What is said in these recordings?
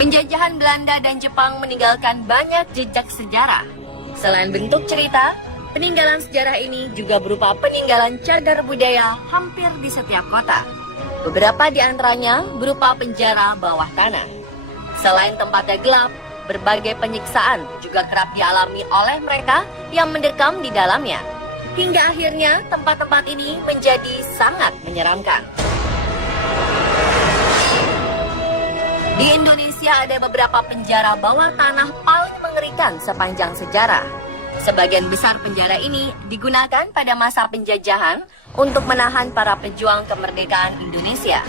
Penjajahan Belanda dan Jepang meninggalkan banyak jejak sejarah. Selain bentuk cerita, peninggalan sejarah ini juga berupa peninggalan cagar budaya hampir di setiap kota. Beberapa di antaranya berupa penjara bawah tanah. Selain tempatnya gelap, berbagai penyiksaan juga kerap dialami oleh mereka yang mendekam di dalamnya. Hingga akhirnya tempat-tempat ini menjadi sangat menyeramkan. Di Indonesia ada beberapa penjara bawah tanah paling mengerikan sepanjang sejarah. Sebagian besar penjara ini digunakan pada masa penjajahan untuk menahan para pejuang kemerdekaan Indonesia.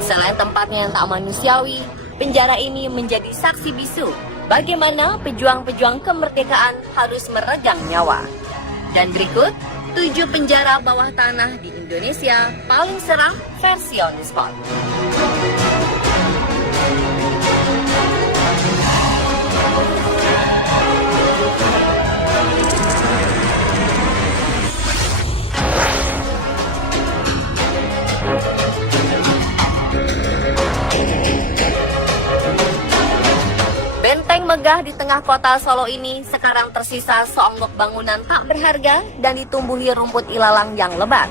Selain tempatnya yang tak manusiawi, penjara ini menjadi saksi bisu bagaimana pejuang-pejuang kemerdekaan harus meregang nyawa. Dan berikut 7 penjara bawah tanah di Indonesia paling seram versi On The Spot. Benteng megah di tengah kota Solo ini sekarang tersisa seonggok bangunan tak berharga dan ditumbuhi rumput ilalang yang lebat.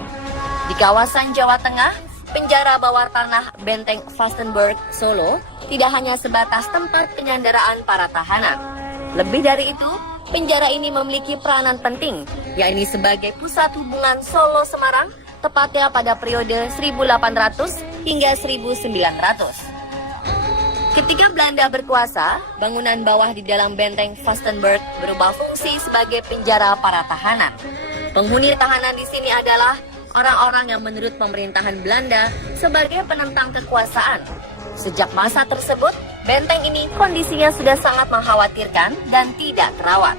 Di kawasan Jawa Tengah, penjara bawah tanah Benteng Vastenburg, Solo tidak hanya sebatas tempat penyanderaan para tahanan. Lebih dari itu, penjara ini memiliki peranan penting, yakni sebagai pusat hubungan Solo-Semarang, tepatnya pada periode 1800 hingga 1900. Ketika Belanda berkuasa, bangunan bawah di dalam Benteng Vastenburg berubah fungsi sebagai penjara para tahanan. Penghuni tahanan di sini adalah orang-orang yang menurut pemerintahan Belanda sebagai penentang kekuasaan. Sejak masa tersebut, benteng ini kondisinya sudah sangat mengkhawatirkan dan tidak terawat.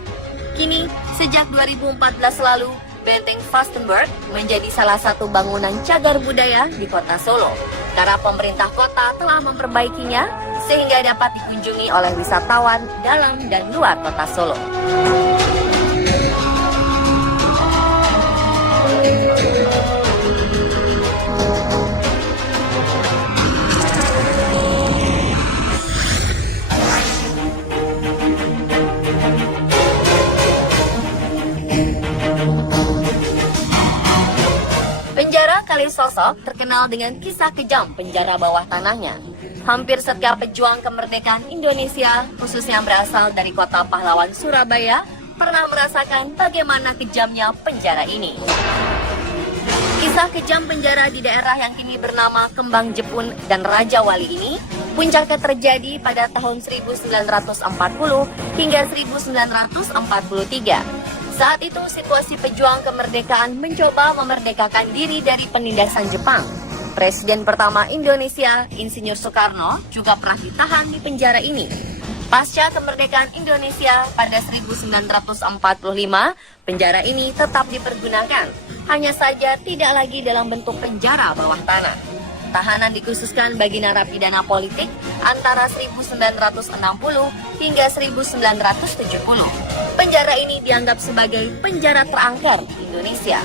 Kini, sejak 2014 lalu, Benteng Vastenburg menjadi salah satu bangunan cagar budaya di kota Solo. Karena pemerintah kota telah memperbaikinya sehingga dapat dikunjungi oleh wisatawan dalam dan luar kota Solo. Penjara Kalisosok terkenal dengan kisah kejam penjara bawah tanahnya. Hampir setiap pejuang kemerdekaan Indonesia, khususnya yang berasal dari kota pahlawan Surabaya, pernah merasakan bagaimana kejamnya penjara ini. Kisah kejam penjara di daerah yang kini bernama Kembang Jepun dan Raja Wali ini puncaknya terjadi pada tahun 1940 hingga 1943. Saat itu situasi pejuang kemerdekaan mencoba memerdekakan diri dari penindasan Jepang. Presiden pertama Indonesia, Insinyur Soekarno, juga pernah ditahan di penjara ini. Pasca kemerdekaan Indonesia pada 1945, penjara ini tetap dipergunakan. Hanya saja tidak lagi dalam bentuk penjara bawah tanah. Tahanan dikhususkan bagi narapidana politik antara 1960 hingga 1970. Penjara ini dianggap sebagai penjara terangker di Indonesia.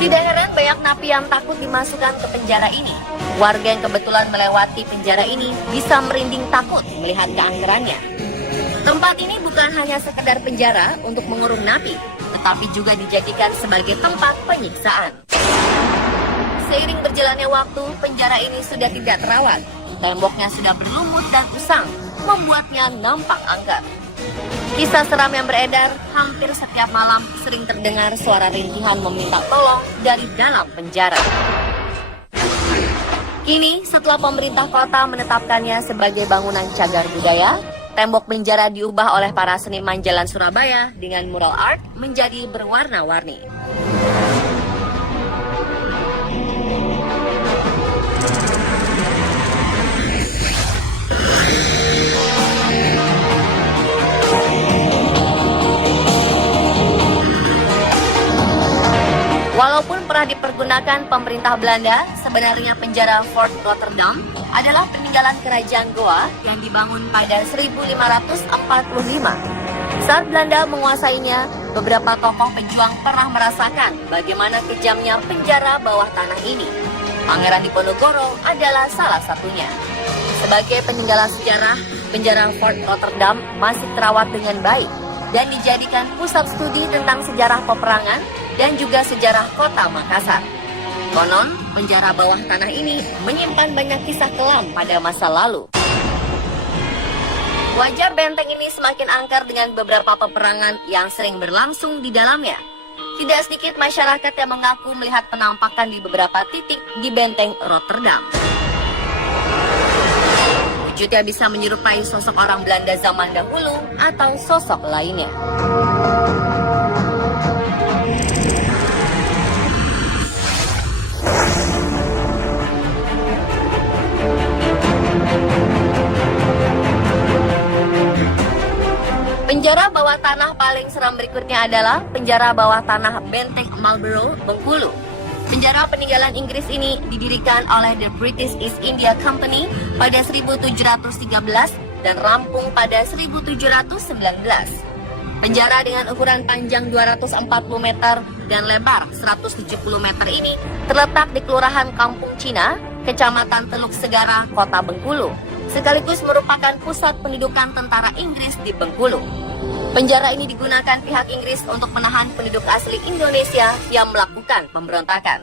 Tidak heran banyak napi yang takut dimasukkan ke penjara ini. Warga yang kebetulan melewati penjara ini bisa merinding takut melihat keangkerannya. Tempat ini bukan hanya sekedar penjara untuk mengurung napi, tetapi juga dijadikan sebagai tempat penyiksaan. Seiring berjalannya waktu, penjara ini sudah tidak terawat. Temboknya sudah berlumut dan usang, membuatnya nampak angker. Kisah seram yang beredar, hampir setiap malam sering terdengar suara rintihan meminta tolong dari dalam penjara. Kini, setelah pemerintah kota menetapkannya sebagai bangunan cagar budaya, tembok penjara diubah oleh para seniman Jalan Surabaya dengan mural art menjadi berwarna-warni. Walaupun pernah dipergunakan pemerintah Belanda, sebenarnya penjara Fort Rotterdam adalah peninggalan kerajaan Goa yang dibangun pada 1545. Saat Belanda menguasainya, beberapa tokoh pejuang pernah merasakan bagaimana kejamnya penjara bawah tanah ini. Pangeran Diponegoro adalah salah satunya. Sebagai peninggalan sejarah, penjara Fort Rotterdam masih terawat dengan baik dan dijadikan pusat studi tentang sejarah peperangan dan juga sejarah kota Makassar. Konon, penjara bawah tanah ini menyimpan banyak kisah kelam pada masa lalu. Wajah benteng ini semakin angker dengan beberapa peperangan yang sering berlangsung di dalamnya. Tidak sedikit masyarakat yang mengaku melihat penampakan di beberapa titik di benteng Rotterdam. Wujudnya bisa menyerupai sosok orang Belanda zaman dahulu atau sosok lainnya. Penjara bawah tanah paling seram berikutnya adalah penjara bawah tanah Benteng Marlborough, Bengkulu. Penjara peninggalan Inggris ini didirikan oleh The British East India Company pada 1713 dan rampung pada 1719. Penjara dengan ukuran panjang 240 meter dan lebar 170 meter ini terletak di Kelurahan Kampung Cina, Kecamatan Teluk Segara, Kota Bengkulu, sekaligus merupakan pusat pendudukan tentara Inggris di Bengkulu. Penjara ini digunakan pihak Inggris untuk menahan penduduk asli Indonesia yang melakukan pemberontakan.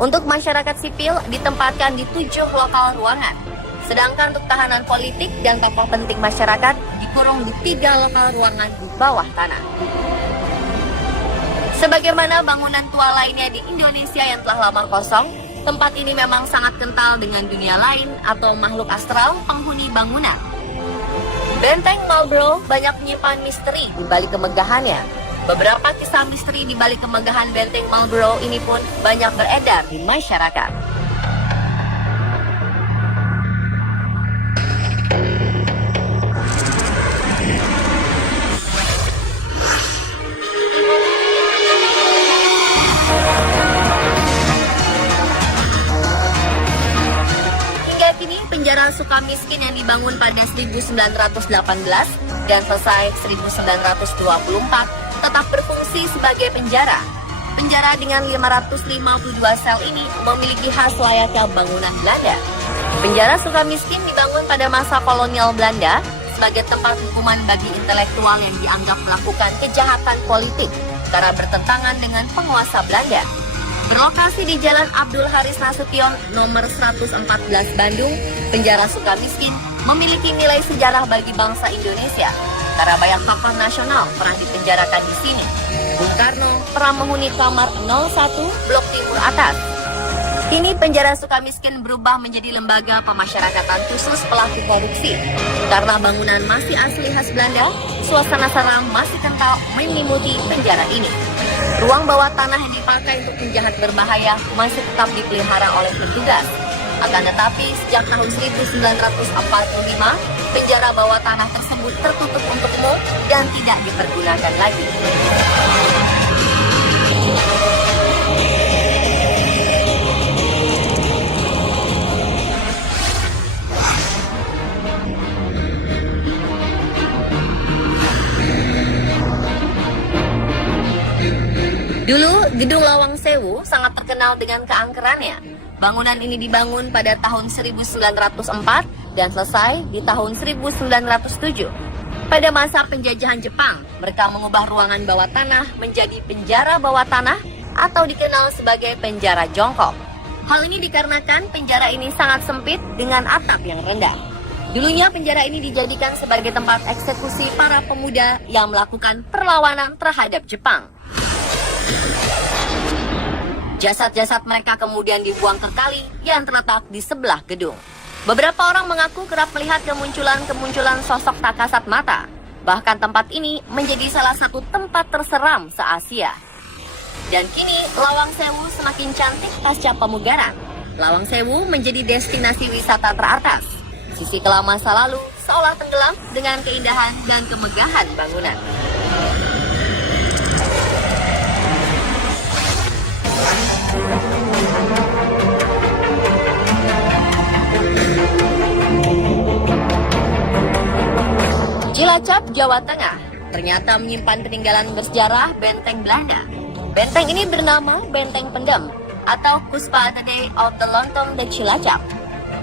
Untuk masyarakat sipil ditempatkan di 7 lokal ruangan, sedangkan untuk tahanan politik dan tokoh penting masyarakat dikurung di 3 lokal ruangan di bawah tanah. Sebagaimana bangunan tua lainnya di Indonesia yang telah lama kosong, tempat ini memang sangat kental dengan dunia lain atau makhluk astral penghuni bangunan. Benteng Marlborough banyak menyimpan misteri di balik kemegahannya. Beberapa kisah misteri di balik kemegahan Benteng Marlborough ini pun banyak beredar di masyarakat. Penjara Sukamiskin yang dibangun pada 1918 dan selesai 1924 tetap berfungsi sebagai penjara. Penjara dengan 552 sel ini memiliki khas layaknya bangunan Belanda. Penjara Sukamiskin dibangun pada masa kolonial Belanda sebagai tempat hukuman bagi intelektual yang dianggap melakukan kejahatan politik karena bertentangan dengan penguasa Belanda. Berlokasi di Jalan Abdul Haris Nasution nomor 114 Bandung, penjara Sukamiskin memiliki nilai sejarah bagi bangsa Indonesia karena banyak tokoh nasional pernah dipenjarakan di sini. Bung Karno pernah menghuni kamar 01 Blok Timur Atas. Kini penjara Sukamiskin berubah menjadi lembaga pemasyarakatan khusus pelaku korupsi. Karena bangunan masih asli khas Belanda, suasana seram masih kental menyelimuti penjara ini. Ruang bawah tanah yang dipakai untuk penjahat berbahaya masih tetap dipelihara oleh petugas. Akan tetapi, sejak tahun 1945, penjara bawah tanah tersebut tertutup untuk umum dan tidak dipergunakan lagi. Dulu, Gedung Lawang Sewu sangat terkenal dengan keangkerannya. Bangunan ini dibangun pada tahun 1904 dan selesai di tahun 1907. Pada masa penjajahan Jepang, mereka mengubah ruangan bawah tanah menjadi penjara bawah tanah atau dikenal sebagai penjara jongkok. Hal ini dikarenakan penjara ini sangat sempit dengan atap yang rendah. Dulunya penjara ini dijadikan sebagai tempat eksekusi para pemuda yang melakukan perlawanan terhadap Jepang. Jasad-jasad mereka kemudian dibuang ke kali yang terletak di sebelah gedung. Beberapa orang mengaku kerap melihat kemunculan sosok tak kasat mata. Bahkan tempat ini menjadi salah satu tempat terseram se-Asia. Dan kini Lawang Sewu semakin cantik pasca pemugaran. Lawang Sewu menjadi destinasi wisata teratas. Sisi kelam masa lalu seolah tenggelam dengan keindahan dan kemegahan bangunan. Cilacap, Jawa Tengah. ternyata menyimpan peninggalan bersejarah benteng Belanda. Benteng ini bernama Benteng Pendem atau Kuspatade of the Lontong de Cilacap.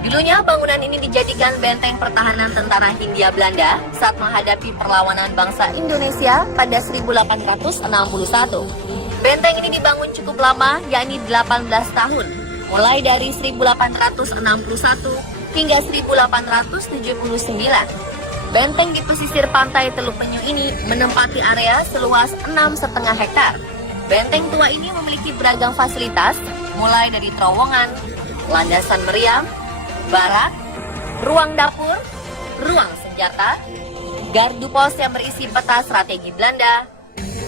Dulunya bangunan ini dijadikan benteng pertahanan tentara Hindia Belanda saat menghadapi perlawanan bangsa Indonesia pada 1861. Benteng ini dibangun cukup lama, yakni 18 tahun, mulai dari 1861 hingga 1879. Benteng di pesisir pantai Teluk Penyu ini menempati area seluas 6,5 hektar. Benteng tua ini memiliki beragam fasilitas, mulai dari terowongan, landasan meriam, barak, ruang dapur, ruang senjata, gardu pos yang berisi peta strategi Belanda,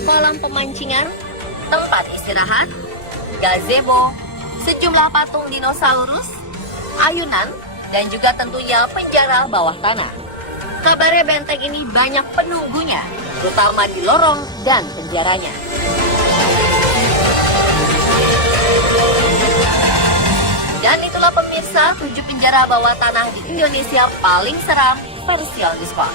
kolam pemancingan, tempat istirahat, gazebo, sejumlah patung dinosaurus, ayunan, dan juga tentunya penjara bawah tanah. Kabarnya benteng ini banyak penunggunya, terutama di lorong dan penjaranya. Dan itulah pemirsa 7 penjara bawah tanah di Indonesia paling seram versi On The Spot.